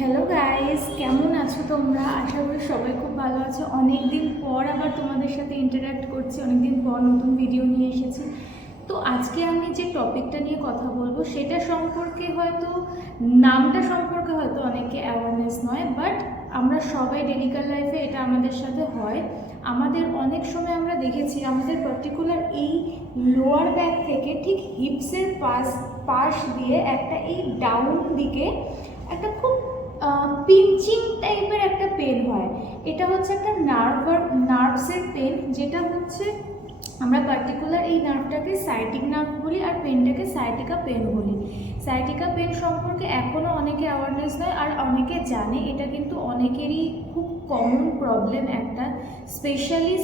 Hello guys, কেমন আছো তোমরা? আশা করি সবাই খুব ভালো আছো। অনেক দিন পর আবার তোমাদের সাথে ইন্টারঅ্যাক্ট করছি, অনেক দিন পর নতুন ভিডিও নিয়ে এসেছি। তো আজকে আমি যে টপিকটা নিয়ে কথা বলবো সেটা সম্পর্কে হয়তো নামটা সম্পর্কে হয়তো অনেকে অ্যাওয়ারনেস নয়, বাট আমরা সবাই ডেলিকাল লাইফে এটা আমাদের সাথে হয়। আমাদের অনেক সময় আমরা দেখেছি আমাদের পার্টিকুলার এই লোয়ার ব্যাক থেকে ঠিক হিপসের পাশ দিয়ে একটা এই ডাউন দিকে একটা খুব পিঞ্চিং টাইপের একটা পেন হয়। এটা হচ্ছে একটা নার্ভসের পেন, যেটা হচ্ছে আমরা পার্টিকুলার এই নার্ভটাকে সাইটিক নার্ভ বলি আর পেনটাকে সাইটিকা পেন বলি। সাইটিকা পেন সম্পর্কে এখনও অনেকে অ্যাওয়ারনেস নয়, আর অনেকে জানে। এটা কিন্তু অনেকেরই খুব কমন প্রবলেম একটা,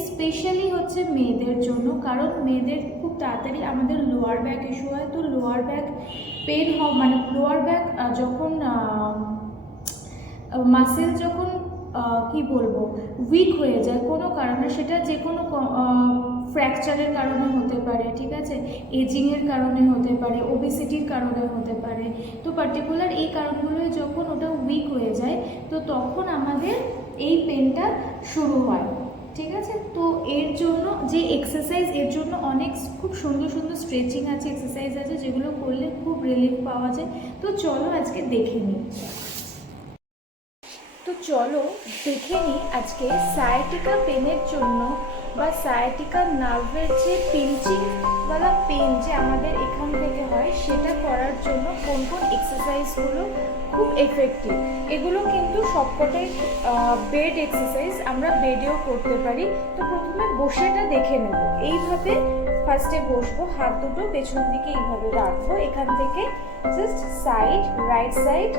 স্পেশালি হচ্ছে মেয়েদের জন্য, কারণ মেয়েদের খুব তাড়াতাড়ি আমাদের লোয়ার ব্যাক ইস্যু হয়। তো লোয়ার ব্যাক পেন মানে লোয়ার ব্যাক যখন মাসেল যখন কি বলবো উইক হয়ে যায় কোনো কারণে, সেটা যে কোনো ফ্র্যাকচারের কারণে হতে পারে, ঠিক আছে, এজিংয়ের কারণে হতে পারে, ওবেসিটির কারণে হতে পারে। তো পার্টিকুলার এই কারণগুলোই যখন ওটা উইক হয়ে যায়, তো তখন আমাদের এই পেনটা শুরু হয়, ঠিক আছে। তো এর জন্য যে এক্সারসাইজ, এর জন্য অনেক খুব সুন্দর সুন্দর স্ট্রেচিং আছে, এক্সারসাইজ আছে, যেগুলো করলে খুব রিলিফ পাওয়া যায়। তো চলো আজকে দেখে নিই। তো চলো দেখে নিই আজকে সায়াটিকা পেনের জন্য বা সায়াটিকা নার্ভের যে পিঞ্চিংওয়ালা পেন যে আমাদের এখান থেকে হয়, সেটা করার জন্য কোন কোন এক্সারসাইজগুলো খুব এফেক্টিভ। এগুলো কিন্তু সবকটাই বেড এক্সারসাইজ, আমরা বেডেও করতে পারি। তো প্রথমে বসেটা দেখে নেব। এইভাবে ফার্স্টে বসবো, হাত দুটো পেছন দিকে এইভাবে রাখবো, এখান থেকে just side, right side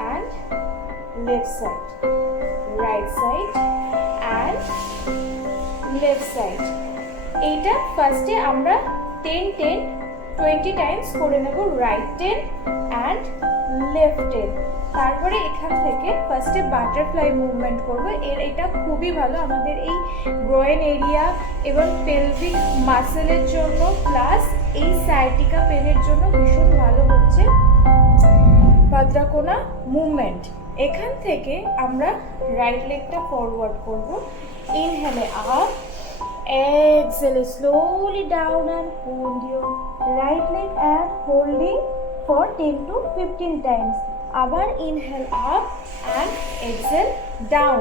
and left side, right side and left side। এইটা ফার্স্টে আমরা 10-20 টাইমস করে নেব, রাইট 10 অ্যান্ড লেফট 10। তারপরে এখান থেকে ফার্স্টে বাটারফ্লাই মুভমেন্ট করবো। এটা খুবই ভালো আমাদের এই গ্রোয়েন এরিয়া এবং পেলভিক মাসেলের জন্য, প্লাস এই সায়াটিকা পেনের জন্য ভীষণ ভালো হচ্ছে ভাদ্রাকোনা মুভমেন্ট। এখান থেকে আমরা রাইট লেগটা ফরওয়ার্ড করব, ইনহেলে up, exhale slowly down and hold your right leg and holding for 10 to 15 times। আবার inhale up and exhale down।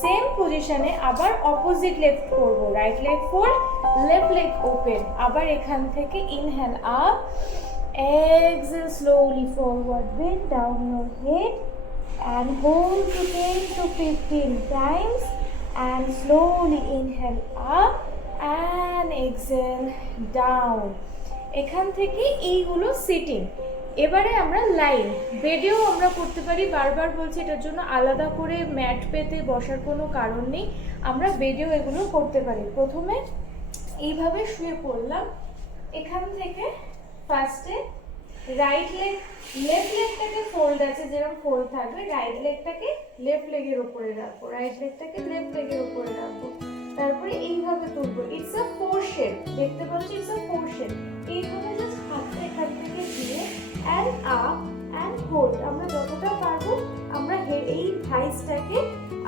Same পজিশনে আবার অপোজিট লেগ করব, right leg fold, left leg open. আবার এখান থেকে inhale up, exhale slowly forward, bend down your head and hold to 10 to 15 times and slowly inhale up and exhale down। এখান থেকে এইগুলো sitting. এবারে আমরা লাইন বেডেও আমরা করতে পারি। বারবার বলছি, এটার জন্য আলাদা করে ম্যাট পেতে বসার কোনো কারণ নেই, আমরা বেডেও এগুলো করতে পারি। প্রথমে এইভাবে শুয়ে পড়লাম, এখান থেকে ফার্স্টে রাইট লেগ, লেফট লেগটাকে ফোল্ড আছে যেরকম ফোল্ড থাকবে, রাইট লেগটাকে লেফট লেগের উপরে রাখবো, রাইট লেগটাকে লেফট লেগের উপরে রাখবো। তারপরে এইভাবে তুলবো, ইটস আ ফোর শেপ, দেখতে পাচ্ছি ইটস আ ফোর শেপ। এইভাবে জাস্ট হাতটা এখান থেকে দিয়ে অ্যান্ড আপ অ্যান্ড হোল্ড। আমরা যতটা পারবো আমরা এই থাইসটাকে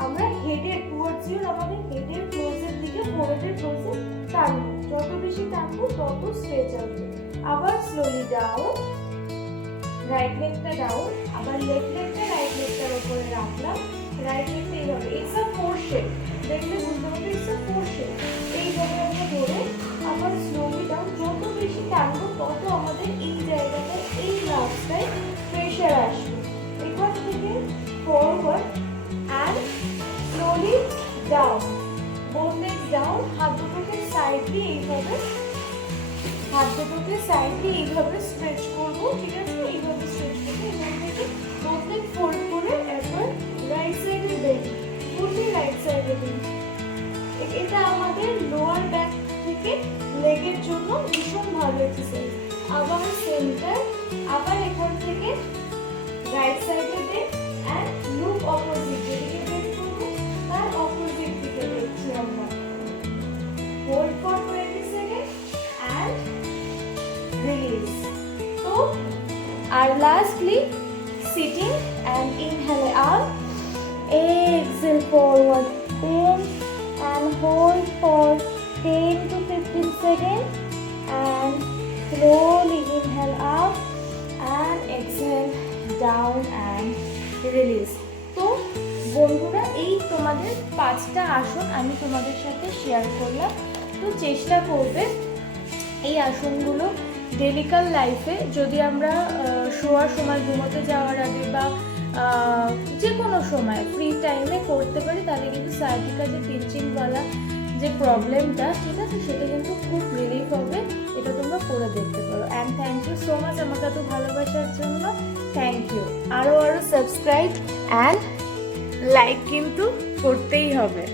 আমরা হেডের টুয়ার্ডস ইউর, আমাদের হেডের ক্লোজের দিকে, ফোরহেডের ক্লোজে টানবো। যত বেশি টানবো তত স্ট্রেচ আসবে। আবার স্লোলি ডাউন, রাইট লেগটা ডাউন, আবার লেফট লেগটা রাইট লেগটার উপরে রাখলাম, রাইট লেগটা এইভাবে, ইটস আ ফোর শেপ, দেখলে বুঝতে পারবে ইটস আ ফোর শেপ। এইভাবে আমরা ধরে আবার স্লোলি ডাউন, যত বেশি টানবো তত আমাদের এই জায়গাটায়, এই লাস্টটায় প্রেশার আসবে। এখান থেকে forward and slowly down, both legs down. হাত দুটোকে সাইড দিয়ে এইভাবে, হাত দুটোকে সাইড দিয়ে এইভাবে স্ট্রেচ করবো, ঠিক আছে। এইভাবে স্ট্রেচ করবো, এখান থেকে বোথ লেগ ফোল্ড করে একবার রাইট সাইডে বেন্ড, ফুললি রাইট সাইডে বেন্ড। এটা আমাদের লোয়ার ব্যাক থেকে লেগের জন্য ভীষণ ভালো এক্সারসাইজ। আবার সেন্টার, আবার এখান থেকে রাইট সাইডে বেন্ড অ্যান্ড লুক অপোজিট, যেদিকে বেন্ড করবো তার অপোজিট দিকে দেখছি আমরা। Hold for 20 second and release. তো আর lastly sitting and inhale out, exhale forward bend and hold for 10 to 15 seconds and slowly inhale up and exhale down and release. তো বন্ধুরা, এই তোমাদের 5টা আসন আমি তোমাদের সাথে শেয়ার করলাম। তো চেষ্টা করবে এই আসনগুলো ডেলিকাল লাইফে, যদি আমরা শোয়ার সময়, ঘুমোতে যাওয়ার আগে বা যে কোনো সময় ফ্রি টাইমে করতে পারি, তাহলে কিন্তু সায়াটিকা যে পিঞ্চিংওয়ালা যে প্রবলেমটা, ঠিক আছে, সেটা কিন্তু খুব রিলিফ হবে। এটা তোমরা করে দেখতে পারো। And thank you so much আমাকে এত ভালোবাসার জন্য। Thank you. আরও সাবস্ক্রাইব অ্যান্ড লাইক কিন্তু করতেই হবে।